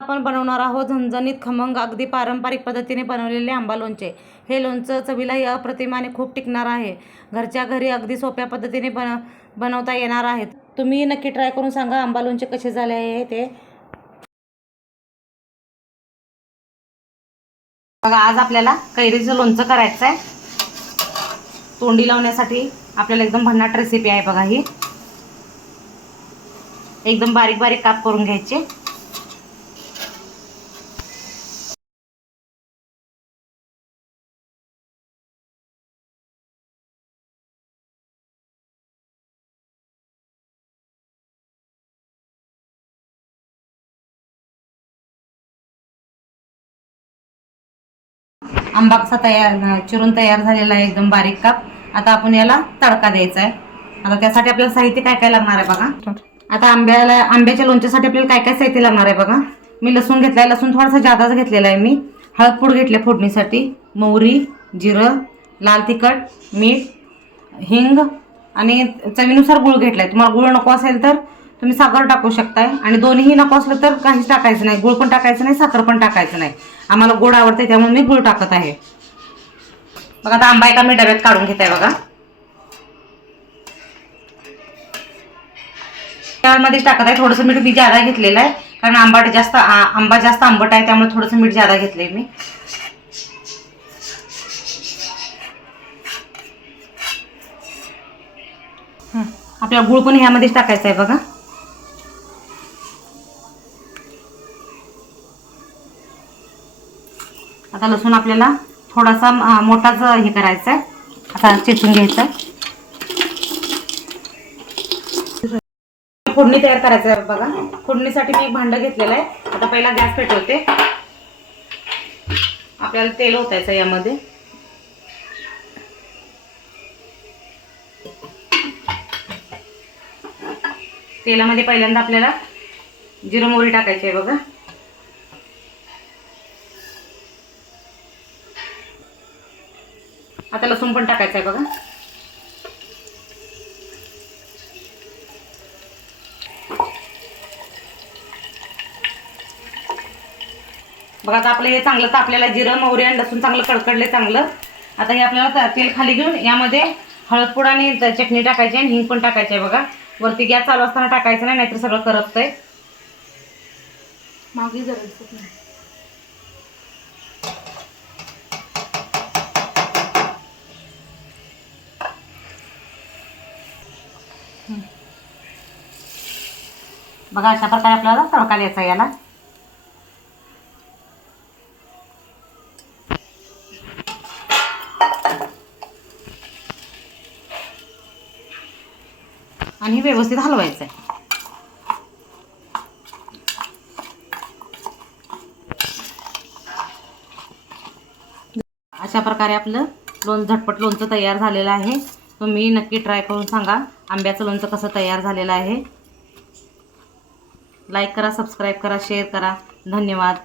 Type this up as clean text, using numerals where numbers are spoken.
आपण बनवणार आहोत झणझणीत खमंग अगदी पारंपरिक पद्धतीने बनवलेले आंबा लोणचे। हे लोणचं चवीलाही अप्रतिम आणि खूप टिकणार आहे। घरच्या घरी अगदी सोप्या पद्धतीने बनवता येणार आहे। तुम्ही नक्की ट्राय करून सांगा आंबा लोणचे कसे झाले आहे ते। बघा, आज आपल्याला कैरीचं लोणचं करायचं आहे। तोंडी लावण्यासाठी आपल्याला एकदम भन्नाट रेसिपी आहे बघा ही। एकदम बारीक बारीक काप करून घ्यायचे। आंबा कसा चिरून तयार झालेला आहे एकदम बारीक काप। आता आपण याला तडका द्यायचा आहे। आता त्यासाठी आपल्याला साहित्य काय काय लागणार आहे बघा। आता आंब्याच्या लोणच्यासाठी आपल्याला काय काय साहित्य लागणार आहे बघा। मी लसूण घेतलाय, लसूण थोडासा जादाच घेतलेला आहे मी। हळद पूड घेतले फोडणीसाठी, मोहरी, जिरं, लाल तिखट, मीठ, हिंग आणि चवीनुसार गुळ घेतलाय। तुम्हाला गुळ नको असेल तर तुम्ही साखर टाकू शकताय आणि दोन्हीही नको असलं तर काहीच टाकायचं नाही। गुळ पण टाकायचं नाही, साखर पण टाकायचं नाही। आम्हाला गोड आवडते त्यामुळे मी गुळ टाकत आहे। बघा, आता आंबा एका मी डब्यात काढून घेत आहे बघा। त्यामध्ये टाकत आहे थोडंसं मीठ मी जादा घेतलेलं आहे, कारण आंबा जास्त आंबट आहे त्यामुळे थोडंसं मीठ जादा घेतलंय मी। आपल्याला गुळ पण ह्यामध्येच टाकायचा आहे बघा। आता लसूण आपल्याला थोडासा मोठाच हे करायचा आहे, आता चेचून घ्यायचा आहे। फोडणी तयार करायचं आहे बघा। फोडणीसाठी मी एक भांडं घेतलेलं आहे। आता पहिला गॅस पेटवते। आपल्याला तेल ओतायचं यामध्ये। तेलामध्ये पहिल्यांदा आपल्याला जिरं मोहरी टाकायची आहे बघा। आता लसूण पण टाकायचं आहे बघा। बघा, आता आपलं हे चांगलं तापलेलं जिरं मोहरी आणि लसूण चांगलं कडकडले चांगलं। आता हे आपल्याला तेल खाली घेऊन यामध्ये हळद पूड आणि चटणी टाकायची आणि हिंग पण टाकायची आहे बघा। वरती गॅस चालू असताना टाकायचं नाही, नाहीतर सगळं करपतंय। मागे जरा बघा, अशा प्रकारे आपल्याला तडका द्यायचा याला। आणि व्यवस्थित हलवायचं आहे। अशा प्रकारे आपलं झटपट लोणचं तयार झालेलं आहे। तुम्ही नक्की ट्राय करून सांगा आंब्याचं लोणचं कसं तयार झालेलं आहे। लाईक करा, सबस्क्राईब करा, शेअर करा। धन्यवाद।